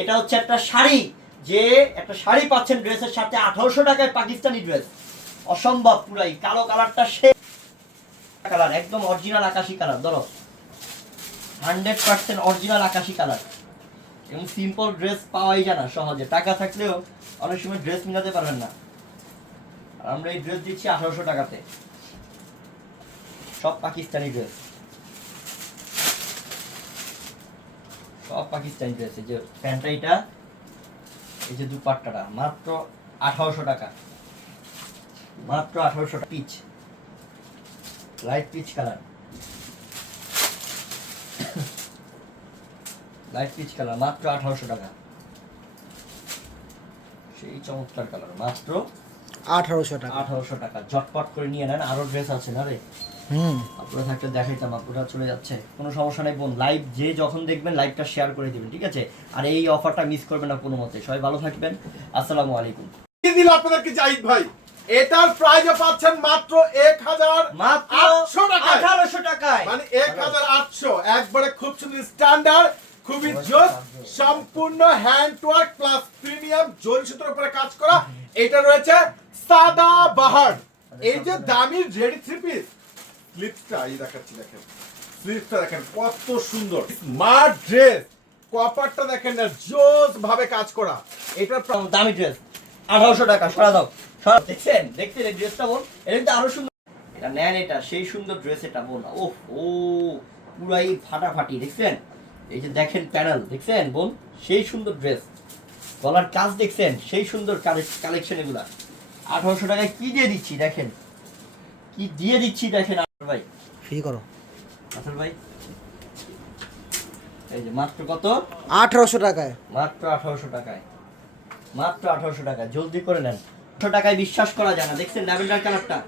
এটা হচ্ছে একটা শাড়ি, যে একটা শাড়ি পাচ্ছেন ড্রেসের সাথে আঠারোশো টাকায় পাকিস্তানি ড্রেস। অসম্ভব পুরাই কালো কালারটা সে কালার, একদম অরিজিনাল আকাশি কালার, ধরো। হান্ড্রেড পার্সেন্ট অরিজিনাল আকাশি কালার। এবং সিম্পল ড্রেস পাওয়াই যায় না সহজে। টাকা থাকলেও অনেক সময় ড্রেস মিলাতে পারবেন না। আর আমরা এই ড্রেস দিচ্ছি আঠারোশো টাকাতে। সব পাকিস্তানি ড্রেস সব পাকিস্তানি ড্রেস এই যে প্যান্টটা এটা এই যে দুপাট্টাটা মাত্র আঠারোশো টাকা। মাত্র আঠারোশো peach light peach colour light peach colour মাত্র আঠারোশো টাকা। সেই চমৎকার কালার মাত্র আঠারোশো টাকা। আঠারোশো টাকা। ঝটপট করে নিয়ে নেন আরও ড্রেস আছে না রে? হুম। আপনারা থাকলে দেখাইতাম আপনারা চলে যাচ্ছে। কোনো সমস্যা নেই বোন লাইভ যে যখন দেখবেন লাইভটা শেয়ার করে দিবেন ঠিক আছে? আর এই অফারটা মিস করবেন না কোনো মতে। সবাই ভালো থাকবেন। আসসালামু আলাইকুম। কি দিল আপনাদেরকে জাহিদ ভাই? এটার প্রাইস পাচ্ছেন মাত্র এক হাজার মাত্র আটশো টাকায়। আঠারোশো টাকায়। মানে এক হাজার আটশো। একবারে খুব সুন্দর স্ট্যান্ডার্ড খুবই জোস সম্পূর্ণ হ্যান্ড ওয়ার্ক প্লাস প্রিমিয়াম জরি সুতোর উপরে কাজ করা। এটা রয়েছে সাদা বাহার। এই যে দামি রেডি থ্রি পিস স্লিপটা এই দেখাচ্ছি, দেখেন। স্লিপটা দেখেন, কত সুন্দর। স্মার্ট ড্রেস কপারটা দেখেন না জোস ভাবে কাজ করা। প্রাইস দামি ড্রেস আঠারোশো টাকা, সরা দাও। দেখছেন? দেখছেন এই ড্রেসটা বোন, এটা কিন্তু আরও সুন্দর। এটা নেন এটা, সেই সুন্দর ড্রেস এটা বোন। ও ও, পুরাই ফাটাফাটি, দেখছেন? এই যে দেখেন প্যানেল, দেখছেন বোন? সেই সুন্দর ড্রেস গলার কাজ দেখছেন? সেই সুন্দর কালেকশন এগুলা। আঠারোশো টাকায় কি দিয়ে দিচ্ছি, দেখেন? কি দিয়ে দিচ্ছি, দেখেন ভাই। ফ্রি করো। আসল ভাই। এই যে মাত্র কত? আঠারোশো টাকায়। মাত্র আঠারোশো টাকায়। মাত্র আঠারোশো টাকা জলদি করে নেন। আঠারোশো টাকায় বিশ্বাস করা যায় না। দেখছেন ল্যাভেন্ডার কালারটা?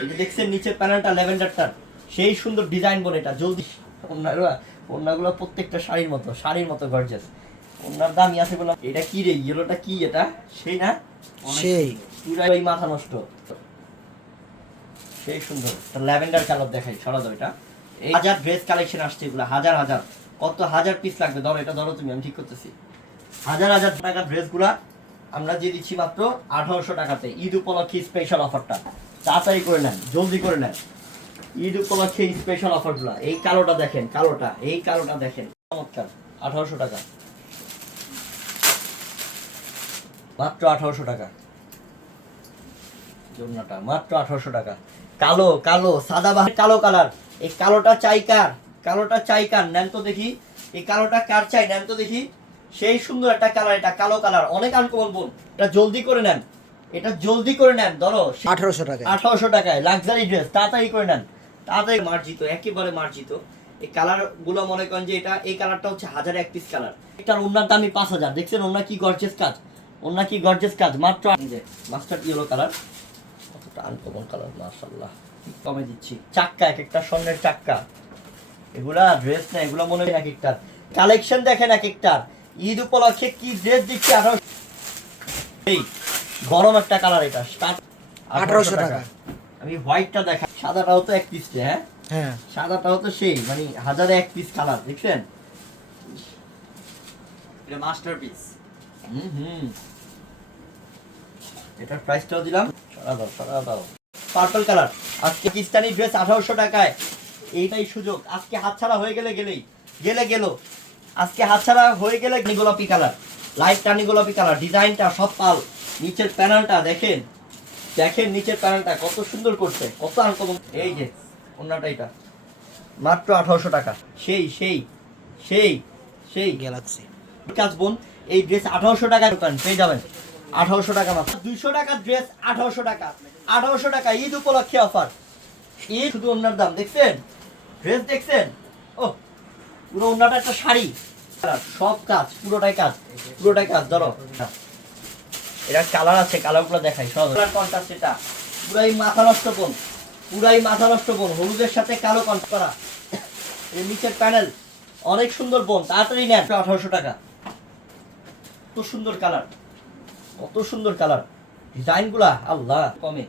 এই যে দেখছেন নিচের প্যানেলটা ল্যাভেন্ডারটার। সেই সুন্দর ডিজাইন বলে এটা। জলদি। ওনাগুলো প্রত্যেকটা শাড়ির মতো শাড়ির মতো গর্জেস ওনার দামই আছে বললাম এটা কি রে? ইয়েলোটা কি এটা? সেই না? সেই। পুরাই মাথা নষ্ট। সেই সুন্দর। ল্যাভেন্ডার কালার দেখাই সরা দাও এটা। এই হাজার ড্রেস কালেকশন আসছে এগুলো, হাজার হাজার। কত হাজার পিস লাগবে? ধরো, এটা ধরো তুমি, আমি ঠিক করতেছি। হাজার হাজার টাকা ড্রেসগুলা আমরা দিয়ে দিচ্ছি মাত্র আঠারোশো টাকাতে। ঈদ উপলক্ষে স্পেশাল অফারটা তাড়াতাড়ি করে নেন, জলদি করে নেন। ঈদ উপলক্ষে স্পেশাল অফারগুলা এই কালোটা দেখেন, কালোটা, এই কালোটা দেখেন। চমৎকার, আঠারোশো টাকা। মাত্র আঠারোশো টাকা। জন্যটা মাত্র আঠারোশো টাকা। কালো কালো সাদা বাহার কালো কালার। এই কালোটা চাই কার? কালোটা চাই কার? নেন তো দেখি। এই কালোটা কার চাই? নেন তো দেখি। সেই সুন্দর একটা কালার এটা কালো কালার। অনেক আনকমন বোন এটা জলদি করে নেন। এটা জলদি করে নেন ধরো আঠারোশো টাকায়। আঠারোশো টাকায় লাক্সারি ড্রেস তাড়াতাড়ি করে নেন। তাড়াতাড়ি মার্জিত একেবারে মার্জিত। এই কালারগুলো মনে করেন যে এটা এই কালারটা হচ্ছে হাজার এক পিস কালার। এটার ওনার দামই পাঁচ হাজার। দেখছেন ওনার কি গর্জেস কাজ? ওনার কি গর্জেস কাজ? মাত্র master yellow colour. Uncommon colour মার্শাল্লাহ কমে দিচ্ছি। চাক্কা এক একটা স্বর্ণের চাক্কা। এগুলা ড্রেস না এগুলা মনে হয় এক একটার। কালেকশন দেখেন এক একটার। ঈদ উপলক্ষে কি ড্রেস দিচ্ছি? আঠারো এই গরম একটা কালার এটা। স্টার্ট 1800 টাকা। আমি হোয়াইটটা দেখা সাদাটাও তো এক পিস হ্যাঁ? হ্যাঁ। সাদাটাও তো সেই মানে হাজারে এক পিস কালার দেখছেন? এটা মাস্টারপিস হুম হুম। এটার প্রাইসটাও দিলাম। পার্পল কালার আজকে পাকিস্তানি ড্রেস আঠারোশো টাকায়। এইটাই সুযোগ। আজকে হাতছাড়া হয়ে গেলে গেলেই। গেলে গেল। আজকে হাতছাড়া হয়ে গেলে গোলাপি কালার লাইট টানি গোলাপি কালার ডিজাইনটা সব পাল। নিচের প্যানেলটা দেখেন। দেখেন নিচের প্যানেলটা কত সুন্দর করছে। কত আনকমন। এই যে অন্যটা এটা। মাত্র আঠারোশো টাকা। সেই সেই সেই সেই। গ্যালাক্সি কাজ বোন এই ড্রেস আঠারোশো টাকা দোকান। পেয়ে যাবেন। আঠারোশো টাকা মাত্র। দুইশো টাকার ড্রেস আঠারোশো টাকা। আঠারোশো টাকা ঈদ উপলক্ষে অফার ঈদ শুধু ওনার দাম, দেখছেন? ড্রেস দেখছেন? ও, পুরো ওনাটা একটা শাড়ি। সব কাজ, পুরোটাই কাজ পুরোটাই কাজ, ধরো। এটা কালার আছে, কালারগুলো দেখাই সব কন্ট্রাস্ট এটা। পুরাই মাথা নষ্ট বোন, পুরাই মাথা নষ্ট বোন, হলুদের সাথে কালো কন্ট করা। এই নিচের প্যানেল অনেক সুন্দর বোন, তাড়াতাড়ি নেন। আঠারোশো টাকা। কত সুন্দর কালার। কত সুন্দর কালার। ডিজাইনগুলা আল্লাহ, কমে,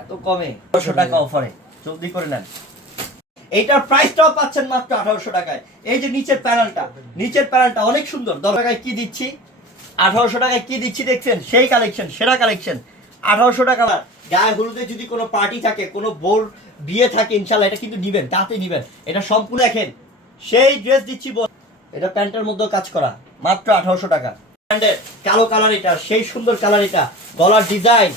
এত কমে। আঠারোশো টাকা অফারে জলদি করে নেন। এইটার প্রাইসটাও পাচ্ছেন মাত্র আঠারোশো টাকায়। এই যে নিচের প্যানেলটা নিচের প্যানেলটা অনেক সুন্দর। দশ টাকায় কি দিচ্ছি? আঠারোশো টাকায় কি দিচ্ছি দেখছেন? সেই কালেকশন সেরা কালেকশন আঠারোশো টাকা গায়ে হলুদে যদি কোনো পার্টি থাকে, কোনো বোর বিয়ে থাকে, ইনশাল্লাহ এটা কিন্তু নিবেন তাতে নিবেন। এটা সম্পূর্ণ দেখেন সেই ড্রেস দিচ্ছি বল এটা প্যান্টের মধ্যেও কাজ করা, মাত্র আঠারোশো টাকা। কালো কালার এটা, সেই সুন্দর কালার এটা। গলার ডিজাইন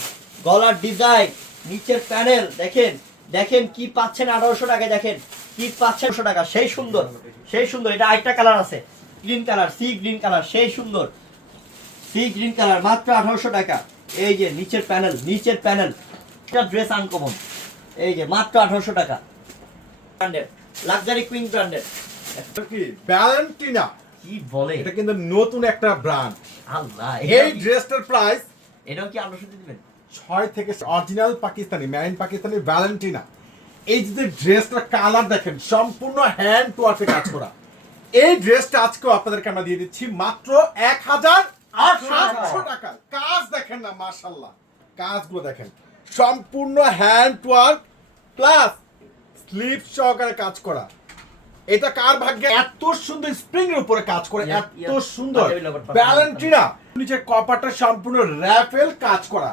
গলার ডিজাইন নিচের প্যানেল দেখেন দেখেন কি পাচ্ছেন আঠারোশো টাকায়, দেখেন, কি পাচ্ছেন টাকা, সেই সুন্দর সেই সুন্দর, এটা আরেকটা কালার আছে green colour sea green colour সেই সুন্দর। সি গ্রিন কালার মাত্র আঠারোশো টাকা। এই যে নিচের প্যানেল নিচের প্যানেল এটা ড্রেস আনকমন এই যে মাত্র আঠারোশো টাকা। ব্র্যান্ডেড লাক্সারি কুইন ব্র্যান্ডেড এটা কি ভ্যালেন্টিনা কি বলে? এটা কিন্তু নতুন একটা ব্র্যান্ড আল্লাহ এই ড্রেসটার প্রাইস এটাও কি আঠারোশো দিবেন? ছয় থেকে অরিজিনাল পাকিস্তানি ম্যারিন পাকিস্তানি ভ্যালেন্টিনা এই যে ড্রেসটার কালার দেখেন সম্পূর্ণ হ্যান্ড ওয়ার্কে কাজ করা। এই ড্রেসটা আজকেও আপনাদেরকে আমরা দিয়ে দিচ্ছি মাত্র এক হাজার আটশো টাকা। কাজ দেখেন না মাশাল্লাহ কাজগুলো দেখেন। সম্পূর্ণ হ্যান্ড ওয়ার্ক প্লাস স্লিপ সহকারে কাজ করা। এটা কার ভাগ্যে? এত সুন্দর স্প্রিং এর উপরে কাজ করে এত সুন্দর। ভ্যালেন্টিনা নিচে কপারটা সম্পূর্ণ র্যাফেল কাজ করা।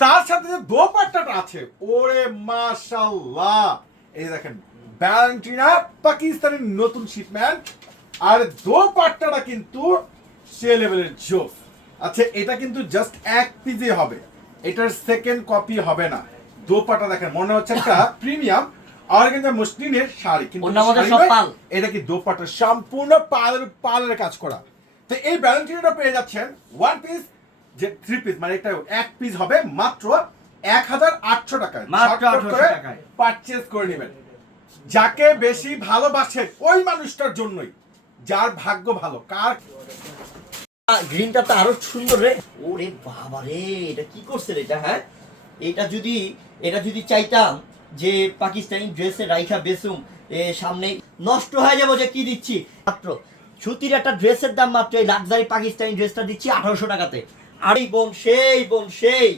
তার সাথে যে দোপাট্টাটা আছে ওরে মাশাল্লাহ এই দেখেন ভ্যালেন্টিনা পাকিস্তানের নতুন শিপম্যান্ট আর দোপাট্টাটা কিন্তু সে লেভেলের জোস আচ্ছা এটা কিন্তু জাস্ট এক পিজে হবে। এটার সেকেন্ড কপি হবে না। দোপাট্টা দেখেন মনে হচ্ছে একটা প্রিমিয়াম শাড়ি কিন্তু হচ্ছে শাড়ি পাল। এটা কি দোপাট্টা সম্পূর্ণ পালের পালের কাজ করা। তো এই ভ্যালেন্টিনাটা পেয়ে যাচ্ছেন ওয়ান পিস যে থ্রি পিস মানে এটা এক পিস হবে মাত্র এক হাজার আটশো টাকায়। মাত্র 800 টাকায়। পারচেজ করে নেবেন। যাকে বেশি ভালোবাসে ওই মানুষটার জন্যই যার ভাগ্য ভালো কার গ্রিনটা তো আরও সুন্দর রে। ওরে বাবা রে এটা কি করছে রে এটা হ্যাঁ? এটা যদি এটা যদি চাইতাম যে পাকিস্তানি ড্রেসে রাইখা বেসুম সামনে নষ্ট হয়ে যাব যে কি দিচ্ছি? মাত্র সুতির একটা ড্রেসের দাম মাত্র এই লাক্সারি পাকিস্তানি ড্রেসটা দিচ্ছি আঠারোশো টাকাতে। আর এই বোন, সেই বোন, সেই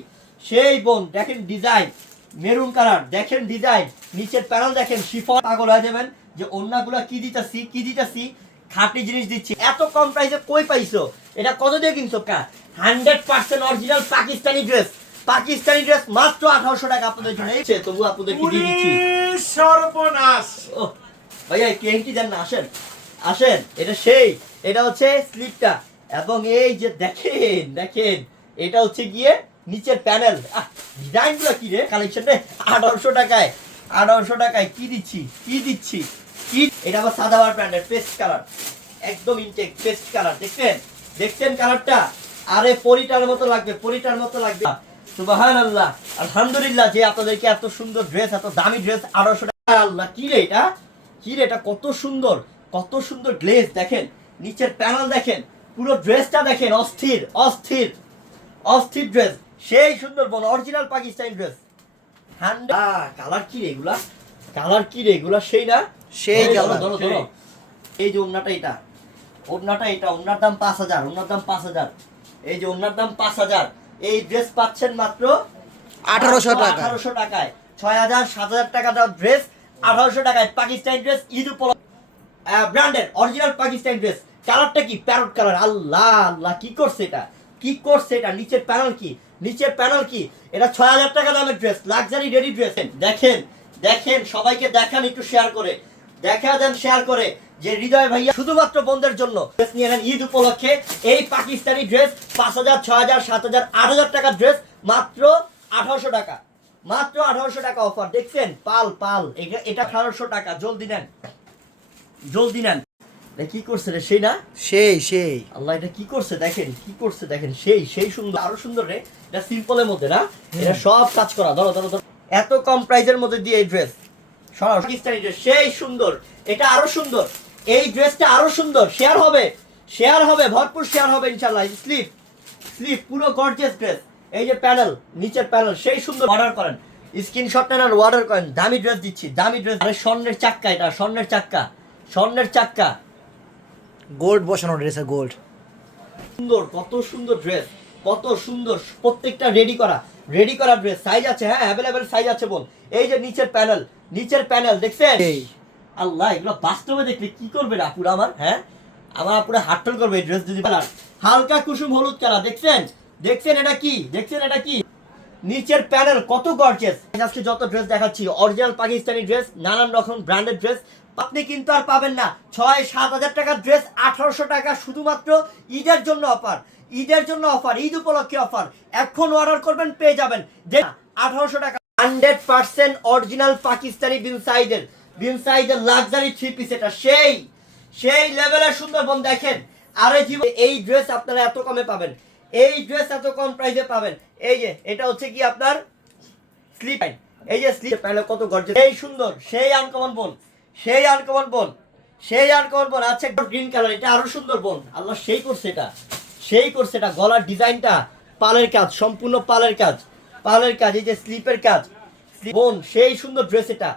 সেই বোন, দেখেন ডিজাইন, মেরুন কালার, দেখেন ডিজাইন, নিচের প্যানেল দেখেন শিফন, পাগল হয়ে যাবেন যে অন্যগুলা কি দিতেছি কি দিতেছি, খাঁটি জিনিস দিচ্ছি। এত কম প্রাইসে কই পাইছো? এটা কত দিয়ে কিনছো? কা hundred percent original Pakistani dress Pakistani dress মাত্র আঠারোশো টাকা আপনাদের জন্য। যে, তবু আপনাদেরকে দিয়ে দিচ্ছি? সর্বনাশ। ও ভাইয়া কেনটি দেন না আসেন। আসেন এটা সেই এটা হচ্ছে স্লিপটা। এবং এই যে দেখেন দেখেন এটা হচ্ছে গিয়ে নিচের প্যানেল। ডিজাইনগুলো কি রে? কালেকশন আঠারোশো টাকায় আঠারোশো টাকায় কি দিচ্ছি? কি দিচ্ছি? কি? এটা আবার সাদাবার ব্র্যান্ডের পেস্ট কালার। একদম ইনটেক পেস্ট কালার। দেখছেন? দেখছেন কালারটা? আরে পরিটার মতো লাগবে পরিটার মতো লাগবে। সুবাহান আল্লাহ আলহামদুলিল্লাহ যে আপনাদেরকে এত সুন্দর ড্রেস এত দামি ড্রেস আঠারোশো টাকা। আল্লাহ কি রে এটা? কি রে এটা? কত সুন্দর কত সুন্দর গ্লেজ দেখেন। নিচের প্যানেল দেখেন পুরো ড্রেসটা দেখেন অস্থির অস্থির অস্থির ড্রেস সেই সুন্দর বোন অরিজিনাল পাকিস্তানি ড্রেস কালার কি রে এগুলা? কালার কি রে এগুলা? সেই না? সেই এই ধরো, ধরো, ধরো। এই যে ওড়নাটা এটা। ওড়নাটা এটা ওড়নার দাম পাঁচ হাজার ওড়নার দাম পাঁচ হাজার। এই যে ওড়নার দাম পাঁচ হাজার। এই ড্রেস পাচ্ছেন মাত্র 1800 টাকায়। আঠারোশো টাকায়। ছয় হাজার সাত হাজার টাকা দাম ড্রেস আঠারোশো টাকায় পাকিস্তানি ড্রেস ঈদ উপলক্ষে ব্র্যান্ডের অরিজিনাল পাকিস্তানি ড্রেস কালারটা কি? প্যারট কালার আল্লাহ আল্লাহ কি করছে এটা? কি করছে এটা? নিচের প্যানেল কি? নিচের প্যানেল কি? এটা ছয় হাজার টাকা দামের ড্রেস লাক্সারি রেডি ড্রেস দেখেন দেখেন সবাইকে দেখান একটু শেয়ার করে। দেখা দেন শেয়ার করে। যে হৃদয় ভাইয়া শুধুমাত্র বন্ধের জন্য ড্রেস নিয়ে নেন ঈদ উপলক্ষে। এই পাকিস্তানি ড্রেস পাঁচ হাজার ছয় হাজার সাত হাজার আট হাজার টাকার ড্রেস মাত্র আঠারোশো টাকা। মাত্র আঠারোশো টাকা অফার। দেখছেন? পাল পাল। এটা- আঠারোশো টাকা। জলদি নেন। জলদি নেন। কি করছে রে? সেই না? সেই সেই। আল্লাহ এটা কি করছে? দেখেন কি করছে? দেখেন সেই সেই সুন্দর। আরও সুন্দর রে। এটা সিম্পলের মধ্যে না? এটা সব কাজ করা। ধরো ধরো ধরো। এত কম প্রাইসের মধ্যে দিয়ে এই ড্রেস। পাকিস্তানি ড্রেস। সেই সুন্দর। এটা আরও সুন্দর। এই ড্রেসটা আরও সুন্দর। শেয়ার হবে। শেয়ার হবে ভরপুর শেয়ার হবে ইনশাআল্লাহ। স্লিপ স্লিপ পুরো গর্জিয়াস ড্রেস এই যে প্যানেল নিচের প্যানেল সেই সুন্দর অর্ডার করেন। স্ক্রিনশট নেন আর অর্ডার করেন। দামি ড্রেস দিচ্ছি দামি ড্রেস আরে স্বর্ণের চাক্কা এটা স্বর্ণের চাক্কা। স্বর্ণের চাক্কা। গোল্ড বসানো ড্রেসে গোল্ড সুন্দর কত সুন্দর ড্রেস কত সুন্দর প্রত্যেকটা রেডি করা রেডি করা ড্রেস সাইজ আছে হ্যাঁ অ্যাভেলেবেল সাইজ আছে বল। এই যে নিচের প্যানেল নিচের প্যানেল দেখছেন। আল্লাহ, এগুলো বাস্তবে দেখলে কি করবে আপুরা আমার হ্যাঁ? আমার আপুরা হাট্টল করবে ড্রেস যদি কালার হালকা কুসুম হলুদ কালার, দেখছেন? দেখছেন এটা কি? দেখছেন এটা কি? নিচের প্যানেল কত গর্জেস আজকে যত ড্রেস দেখাচ্ছি অরিজিনাল পাকিস্তানি ড্রেস নানান রকম ব্র্যান্ডেড ড্রেস আপনি কিন্তু আর পাবেন না। ছয়, সাত হাজার টাকার ড্রেস আঠারোশো টাকা শুধুমাত্র ঈদের জন্য অফার ঈদের জন্য অফার ঈদ উপলক্ষে অফার এখন অর্ডার করবেন, পেয়ে যাবেন। যে আঠারোশো টাকা। হান্ড্রেড পার্সেন্ট অরিজিনাল পাকিস্তানি বিন সাইজের বিন সাইজের লাক্সারি থ্রি পিস এটা, সেই সেই লেভেলের সুন্দরবন দেখেন। আরে জীবন, এই ড্রেস আপনারা এত কমে পাবেন। এই ড্রেস এত কম প্রাইসে পাবেন। এই যে, এটা হচ্ছে কি আপনার? স্লিপ এই যে স্লিপ প্যান্ট কত গর্জে সুন্দর, সেই আনকমন বোন সেই আনকমন বোন সেই আনকমন বোন আচ্ছা গ্রিন কালার এটা আরও সুন্দর বোন আল্লাহ সেই করছে এটা, সেই করছে এটা। গলার ডিজাইনটা, পালের কাজ, সম্পূর্ণ পালের কাজ পালের কাজ, এই যে স্লিপের কাজ বোন সেই সুন্দর ড্রেস এটা,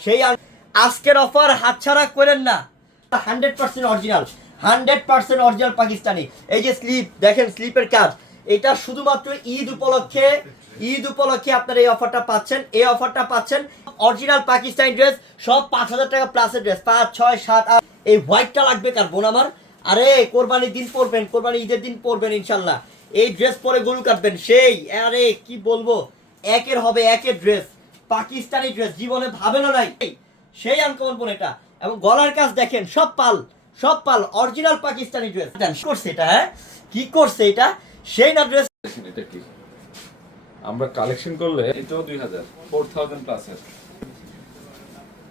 সেই আজকের অফার হাতছাড়া করেন না। Hundred percent original hundred percent original Pakistani. এই যে স্লিপ দেখেন স্লিপের কাজ। এটা শুধুমাত্র ঈদ উপলক্ষে ঈদ উপলক্ষে আপনারা এই অফারটা পাচ্ছেন। এই অফারটা পাচ্ছেন অরিজিনাল পাকিস্তানি ড্রেস সব পাঁচ হাজার টাকা প্লাসের ড্রেস পাঁচ, ছয়, সাত, আট, এই হোয়াইটটা লাগবে কার বোন আমার? আরে, কোরবানির দিন পরবেন কোরবানি ঈদের দিন পরবেন ইনশাল্লাহ এই ড্রেস পরে গরু কাটবেন, সেই, আরে, কি বলব? একের হবে একের ড্রেস পাকিস্তানি ড্রেস জীবনে ভাবেনও নাই। সেই আনকমন বোন এটা। এবং গলার কাজ দেখেন, সব পাল সব পাল, অরিজিনাল পাকিস্তানি ড্রেস করছে এটা হ্যাঁ? কি করছে এটা? সেই না ড্রেস এটা কি? আমরা কালেকশন করলে এটাও দুই হাজার ফোর থাউজেন্ড প্লাসের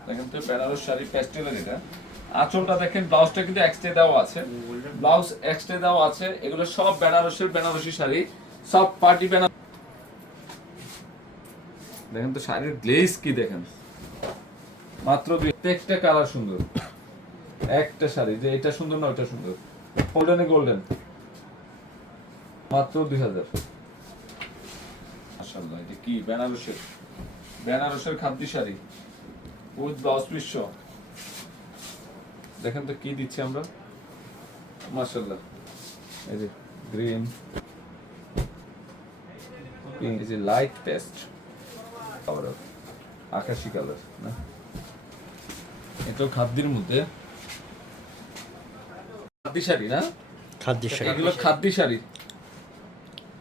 দেখেন তো, বেনারস শাড়ি প্যাস্টেলের এটা। আঁচলটা দেখেন ব্লাউজটা কিন্তু এক্সট্রা দেওয়া আছে। ব্লাউজ এক্সট্রা দেওয়া আছে। এগুলো সব বেনারসের বেনারসি শাড়ি। সব পার্টি বেনারস দেখেন তো, শাড়ির গ্লেজ কি দেখেন? মাত্র একটা কালার সুন্দর। একটা শাড়ি, যে এটা সুন্দর না ওটা সুন্দর। গোল্ডেনে গোল্ডেন মাত্র দুই হাজার। মাশাআল্লাহ, এটা কি? বেনারসের। বেনারসের খাদ্য শাড়ি। উইথ ব্লাউজ পিস দেখেন তো কি দিচ্ছি আমরা। মাশাআল্লাহ। এই যে গ্রিন এই যে লাইট পেস্ট আবার আকাশি কালার না? এটাও খাদ্যের মধ্যে খাদ্য শাড়ি না? খাদ্য এগুলো খাদ্যি শাড়ি।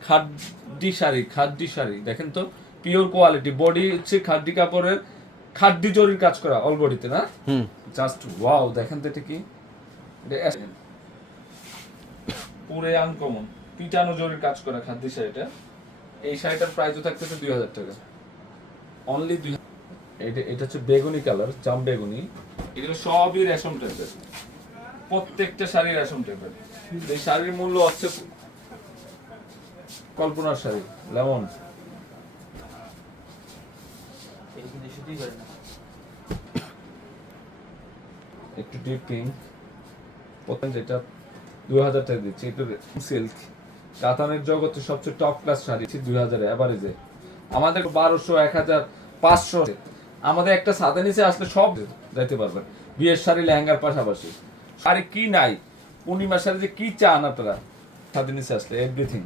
খাদ্যি শাড়ি খাদ্যি শাড়ি। দেখেন তো পিওর কোয়ালিটি বডি হচ্ছে খাদ্যি কাপড়ের খাদ্যি জরির কাজ করা অল বডিতে না? হুম। জাস্ট ওয়াও দেখেন তো এটা কি? পুরে আনকমন পিটানো জরির কাজ করা খাদ্যি শাড়িটা। এই শাড়িটার প্রাইসও থাকতেছে দুই হাজার টাকা। অনলি দুই এটা এটা হচ্ছে বেগুনি কালার জাম বেগুনি। এগুলো সবই রেশম প্রত্যেকটা শাড়ি রেশম এই শাড়ির মূল্য হচ্ছে কল্পনার শাড়ি লেমন। একটু ডিপ পিঙ্ক প্রথম যেটা দুই হাজার টাকা দিচ্ছি একটু সিল্ক কাতানের জগতে সবচেয়ে টপ ক্লাস শাড়ি দুই হাজার অ্যাভারেজে আমাদের বারোশো এক হাজার পাঁচশো। আমাদের একটা সাদা নিচে আসলে সব যাইতে পারবেন বিয়ের শাড়ি লেহেঙ্গার পাশাপাশি। শাড়ি কি নাই? পূর্ণিমার শাড়ি যে কি চান আপনারা? সাদা নিচে আসলে এভরিথিং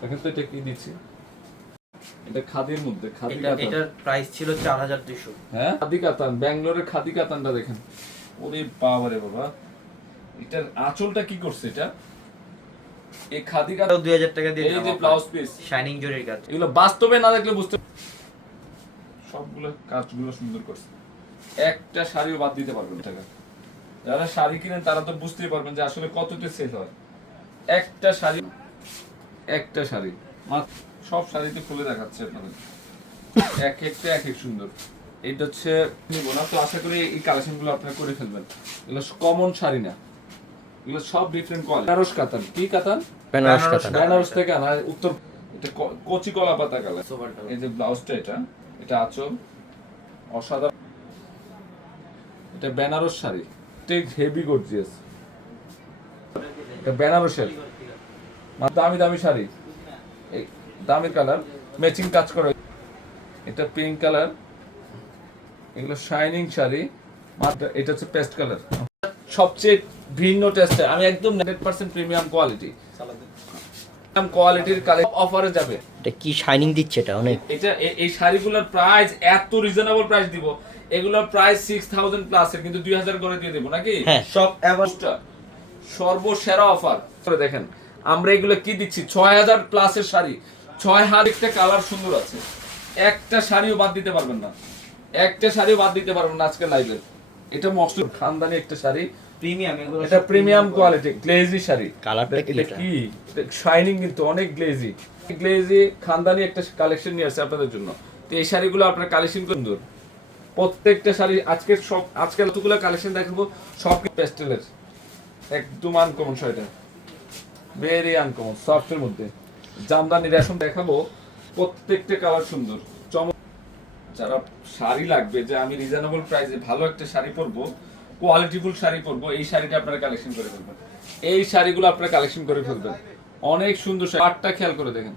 দেখেন তো এটা কি দিচ্ছি? এটা খাদির মধ্যে খাদি এটার প্রাইস ছিল চার হাজার দুইশো। হ্যাঁ? খাদি কাতান ব্যাঙ্গালোরের খাদি কাতানটা দেখেন। ওরে বাবা রে বাবা। এটার আঁচলটা কি করছে এটা? এই খাদি দুই হাজার টাকা দিয়ে এই যে ব্লাউজ পিস শাইনিং জরির কাজ এগুলো বাস্তবে না দেখলে বুঝতে সবগুলো কাজগুলো সুন্দর করছে। একটা শাড়িও বাদ দিতে পারবেন টাকা। যারা শাড়ি কিনেন তারা তো বুঝতেই পারবেন যে আসলে কতটা সেল হয়। একটা শাড়ি একটা শাড়ি। মাত্র সব শাড়িতে খুলে দেখাচ্ছে আপনাদের। এক একটা এক এক সুন্দর। এটা হচ্ছে নিব না তো আশা করি এই কালেকশনগুলো আপনারা করে ফেলবেন। এগুলো কমন শাড়ি না। এগুলো সব ডিফারেন্ট কোয়ালিটি বেনারস কাতান। কি কাতান? বেনারস কাতান। বেনারস থেকে আনা উত্তর এটা কচি কলা পাতা কালার। এই যে ব্লাউজটা এটা এটা আঁচল। অসাধারণ। এটা বেনারস শাড়ি। টেক হেভি গর্জিয়াস এটা বেনারসের। মানে দামি দামি শাড়ি। এই দামি কালার। ম্যাচিং কাজ করা। এটা পিঙ্ক কালার। এগুলো শাইনিং শাড়ি। মাত্র এটা হচ্ছে পেস্ট কালার। সবচেয়ে ভিন্ন টেস্টে আমি একদম হান্ড্রেড পার্সেন্ট প্রিমিয়াম কোয়ালিটি কোয়ালিটির কালেকশন অফারে যাবে। এটা কি শাইনিং দিচ্ছে এটা অনেক? এটা এই শাড়িগুলোর প্রাইস এত রিজনেবল প্রাইস দিব। এগুলোর প্রাইস সিক্স থাউজেন্ড প্লাস কিন্তু দুই হাজার করে দিয়ে দেবো নাকি? হ্যাঁ। সব অ্যাভারেজটা সর্বসেরা অফার করে দেখেন আমরা এগুলো কি দিচ্ছি? ছয় হাজার প্লাসের শাড়ি। ছয় হাজার একটা কালার সুন্দর আছে। একটা শাড়িও বাদ দিতে পারবেন না। একটা শাড়িও বাদ দিতে পারবেন না আজকে লাইভে এটা মস্ত খানদানি একটা শাড়ি। প্রিমিয়াম এগুলো এটা প্রিমিয়াম কোয়ালিটি গ্লেজি শাড়ি। কালারটা কি এটা এটা? কি? শাইনিং কিন্তু অনেক গ্লেজি গ্লেজি খানদানি একটা কালেকশন নিয়ে আসছে আপনাদের জন্য। তো এই শাড়িগুলো আপনার কালেকশন সুন্দর। প্রত্যেকটা শাড়ি আজকে সব আজকে যতগুলো কালেকশন দেখাবো সব পেস্টেলের একদম আনকমন শাড়িটা। ভেরি আনকমন সফটের মধ্যে। জামদানি রেশম দেখাবো প্রত্যেকটা কালার সুন্দর। চমক যারা শাড়ি লাগবে যে আমি রিজনেবল প্রাইসে ভালো একটা শাড়ি পরবো কোয়ালিটিফুল শাড়ি পরবো এই শাড়িটা আপনারা কালেকশন করে ফেলবেন। এই শাড়িগুলো আপনারা কালেকশন করে ফেলবেন। অনেক সুন্দর শাড়ি। পাটটা খেয়াল করে দেখেন।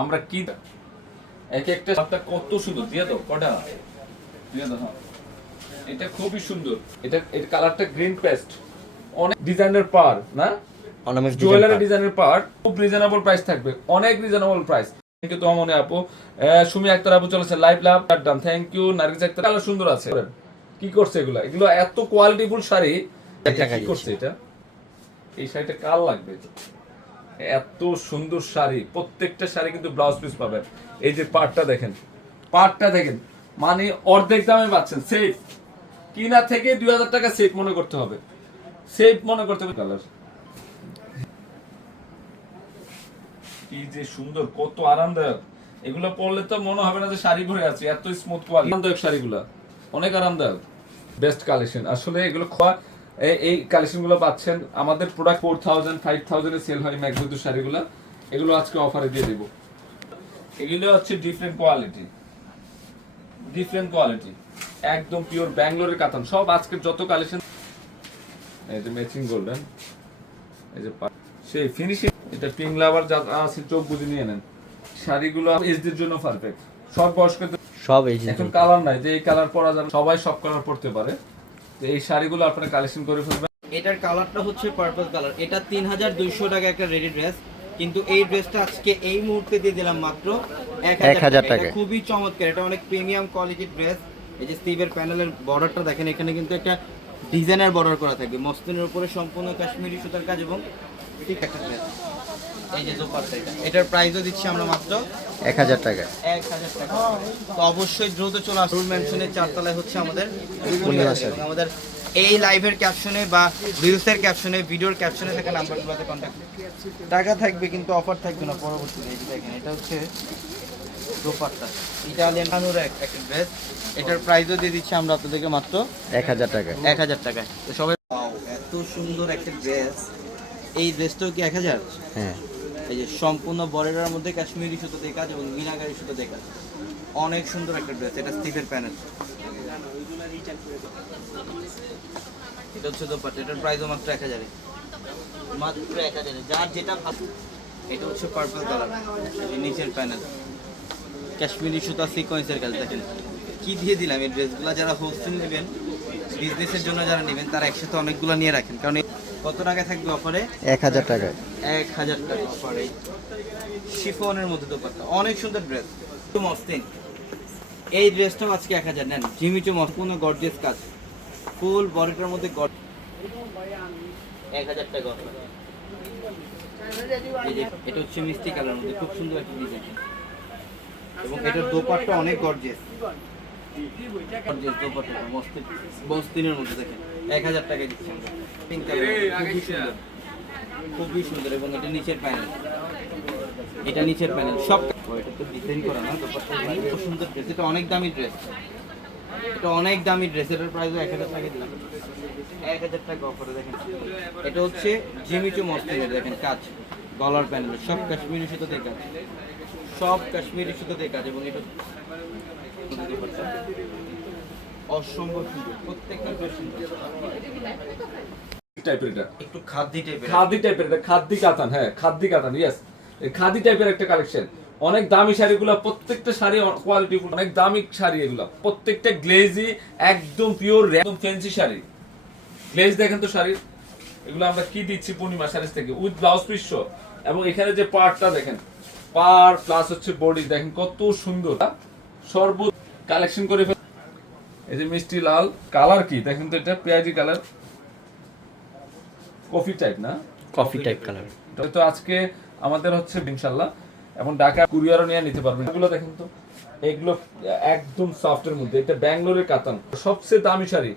আমরা কি এক একটা পাটটা কত সুন্দর। দিয়ে দাও কটা? দিয়ে দাও হ্যাঁ। এটা খুবই সুন্দর। এটা এর কালারটা গ্রিন পেস্ট অনেক ডিজাইনের পার না? অনামিক জুয়েলারি ডিজাইনের পার্ট খুব রিজনেবল প্রাইস থাকবে। অনেক রিজনেবল প্রাইস থ্যাংক ইউ তোমার মনে আপু। সুমি আক্তার আপু চলেছে। Live love done thank you Nargis Akter colour সুন্দর আছে। কি করছে এগুলো? এগুলো এত কোয়ালিটিফুল শাড়ি কি করছে এটা? এই শাড়িটা কার লাগবে? এত সুন্দর শাড়ি প্রত্যেকটা শাড়ি কিন্তু ব্লাউজ পিস পাবেন। এই যে পার্টটা দেখেন পার্টটা দেখেন মানে অর্ধেক দামে পাচ্ছেন সেফ কিনা থেকে দুই হাজার টাকা সেফ মনে করতে হবে। সেফ মনে করতে হবে। কালার কি যে সুন্দর কত আরামদায়ক। এগুলো পরলে তো মনে হবে না যে শাড়ি পরে আছি এত স্মুথ কোয়ালিটি আরামদায়ক শাড়িগুলো। অনেক আরামদায়ক। বেস্ট কালেকশন আসলে এগুলো খোয়া এই- এই কালেকশনগুলো পাচ্ছেন। আমাদের প্রোডাক্ট ফোর থাউজেন্ড ফাইভ থাউজেন্ডে সেল হয় ম্যাকবুদ্ধ শাড়িগুলো। এগুলো আজকে অফারে দিয়ে দেবো। এগুলো হচ্ছে ডিফারেন্ট কোয়ালিটি ডিফারেন্ট কোয়ালিটি একদম পিওর ব্যাঙ্গালোরের কাতান। সব আজকের যত কালেকশন এই যে ম্যাচিং গোল্ডেন এই যে সেই ফিনিশিং এটা পিং লাভার যা আছে, চোখ বুঝে নিয়ে নেন। শাড়িগুলো এসডির জন্য পারফেক্ট সব বয়স্কদের সব এই এখন কালার নাই যে এই কালার পরা যাবে সবাই সব কালার পরতে পারে। তো এই শাড়িগুলো আপনারা কালেকশন করে ফেলবেন। এটার কালারটা হচ্ছে পার্পল কালার এটা তিন হাজার দুইশো টাকা একটা রেডি ড্রেস কিন্তু এই ড্রেসটা আজকে এই মুহূর্তে দিয়ে দিলাম মাত্র এক 1000 এটা টাকায়। খুবই চমৎকার। এটা অনেক প্রিমিয়াম কোয়ালিটির ড্রেস এই যে স্টিভের প্যানেলের বর্ডারটা দেখেন এখানে কিন্তু একটা ডিজাইনার বর্ডার করা থাকে মসলিনের উপরে সম্পূর্ণ কাশ্মীরি সুতার কাজ এবং ঠিক একটা ড্রেস এই যে দোপাট্টা এটা এটার প্রাইসও দিচ্ছি আমরা মাত্র এক হাজার টাকা। এক হাজার টাকা। তো অবশ্যই দ্রুত চলে আসুন মেনশনের চারতলায় হচ্ছে আমাদের আমাদের এই লাইভের ক্যাপশনে বা রিলসের ক্যাপশনে ভিডিওর ক্যাপশনে থাকা নাম্বারগুলোতে কন্ট্যাক্ট টাকা থাকবে কিন্তু অফার থাকবে না পরবর্তীতে এই দেখেন এটা হচ্ছে দোপাট্টা ইটালিয়ান কানুর একটা ড্রেস এটার প্রাইসও দিয়ে দিচ্ছি আমরা আপনাদেরকে মাত্র এক হাজার টাকা। এক হাজার টাকায়। তো সবাই এত সুন্দর একটা ড্রেস এই ড্রেসটাও কি এক হাজার? হ্যাঁ। এই যে সম্পূর্ণ বরেরার মধ্যে কাশ্মীরি সুতো দিয়ে কাজ এবং মিনাগারি সুতো দিয়ে কাজ অনেক সুন্দর একটা ড্রেস এটা স্টিভের প্যানেল। এটা হচ্ছে দোপাট্টা, এটার প্রাইসও মাত্র এক হাজারে। মাত্র এক হাজারে, যার যেটা ভালো, এটা হচ্ছে পার্পল কালার নিচের প্যানেল কাশ্মীরি সুতা সিকোয়েন্সের কাজ, দেখেন। কি দিয়ে দিলাম এই ড্রেসগুলো যারা হোলসেল নেবেন বিজনেসের জন্য যারা নেবেন, তারা একসাথে অনেকগুলো নিয়ে রাখেন। কারণ কত টাকা থাকবে অফারে এক হাজার টাকা এক হাজার টাকা অফারে শিফনের মধ্যে দোপাট্টা। অনেক সুন্দর ড্রেস তো মস্তিন এই ড্রেসটাও আজকে এক হাজার। নেন জিমিচু মস্তিন গর্জিয়াস কাজ। ফুল বডিটার মধ্যে গড এক হাজার টাকা অফার এটা হচ্ছে মিষ্টি কালার মধ্যে। খুব সুন্দর একটা ডিজাইন এবং এটার দোপাট্টা অনেক গর্জিয়াস দোপাট্টা মধ্যে দেখেন এক হাজার টাকা দিচ্ছি আমরা পিঙ্ক কালার খুবই সুন্দর এবং এটা নিচের প্যানেল এটা নিচের প্যানেল সব এটা তো ডিজাইন করা না খুব সুন্দর ড্রেস এটা অনেক দামি ড্রেস এটা অনেক দামি ড্রেস এটার প্রাইস এক হাজার টাকা দিলাম এক হাজার টাকা অফারে দেখেন এটা হচ্ছে জিমিচু মস্তিনের দেখেন কাজ গলার প্যানেল সব কাশ্মীরি সুতো দিয়ে কাজ সব কাশ্মীরি সুতো দিয়ে কাজ এবং এটা অসম্ভব সুন্দর প্রত্যেকটা ড্রেস সুন্দর। টাইপের এটা? একটু খাদ্যি টাইপের খাদি টাইপের এটা খাদি কাতান হ্যাঁ খাদি কাতান ইয়েস খাদি টাইপের একটা কালেকশন অনেক দামি শাড়িগুলো প্রত্যেকটা শাড়ি কোয়ালিটি অনেক দামি শাড়ি এগুলো। প্রত্যেকটা গ্লেজি একদম পিওর একদম ফ্যান্সি শাড়ি। গ্লেজ দেখেন তো শাড়ির? এগুলো আমরা কি দিচ্ছি পূর্ণিমা শাড়ি থেকে? উইথ ব্লাউজ পিস এবং এখানে যে পার্টটা দেখেন পার প্লাস হচ্ছে বডি দেখেন কত সুন্দর। সর্ব কালেকশন করে ফেল- এই যে মিষ্টি লাল কালার কি? দেখেন তো এটা পেঁয়াজি কালার। কফি টাইপ না? Coffee type colour. তো আজকে আমাদের হচ্ছে ইনশাল্লাহ এবং ঢাকা কুরিয়ারও নিয়ে নিতে পারবেন। এগুলো দেখেন তো এগুলো একদম সফটের মধ্যে। এটা ব্যাঙ্গালোরের কাতান। সবচেয়ে দামি শাড়ি।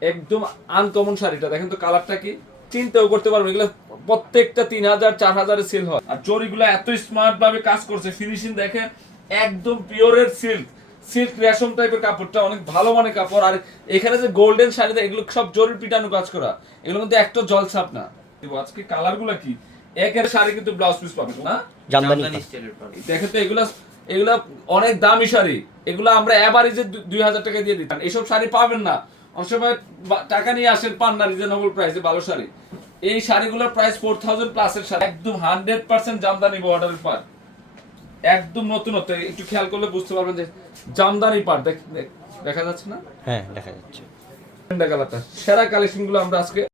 একদম আনকমন শাড়িটা দেখেন তো কালারটা কি? চিন্তাও করতে পারবেন এগুলো প্রত্যেকটা তিন হাজার চার হাজারের সেল হয়। আর চড়িগুলো এত স্মার্ট ভাবে কাজ করছে ফিনিশিং দেখেন একদম পিওরের সিল্ক সিল্ক রেশম টাইপের কাপড়টা অনেক ভালো মানের কাপড়। আর এখানে যে গোল্ডেন শাড়িতে এগুলো সব জরির পিটানো কাজ করা। এগুলো কিন্তু একটা জলছাপ না। আজকে কালারগুলা কি? একের শাড়ি কিন্তু ব্লাউজ পিস পাবে না? জামদানি স্টাইলের দেখেন তো এগুলা এগুলা অনেক দামি শাড়ি। এগুলো আমরা এভারেজে দুই হাজার টাকা দিয়ে দিতাম। এইসব শাড়ি পাবেন না। অনেক সময় টাকা নিয়ে আসেন পান না রিজনেবল প্রাইসে ভালো শাড়ি। এই শাড়িগুলোর প্রাইস ফোর থাউজেন্ড প্লাসের শাড়ি। একদম হান্ড্রেড পার্সেন্ট জামদানি বর্ডারের পার একদম নতুন নতুনত্ব একটু খেয়াল করলে বুঝতে পারবেন যে জামদানি পার দেখ- যাচ্ছে না? হ্যাঁ দেখা যাচ্ছে। সেরা কালেকশনগুলো আমরা আজকে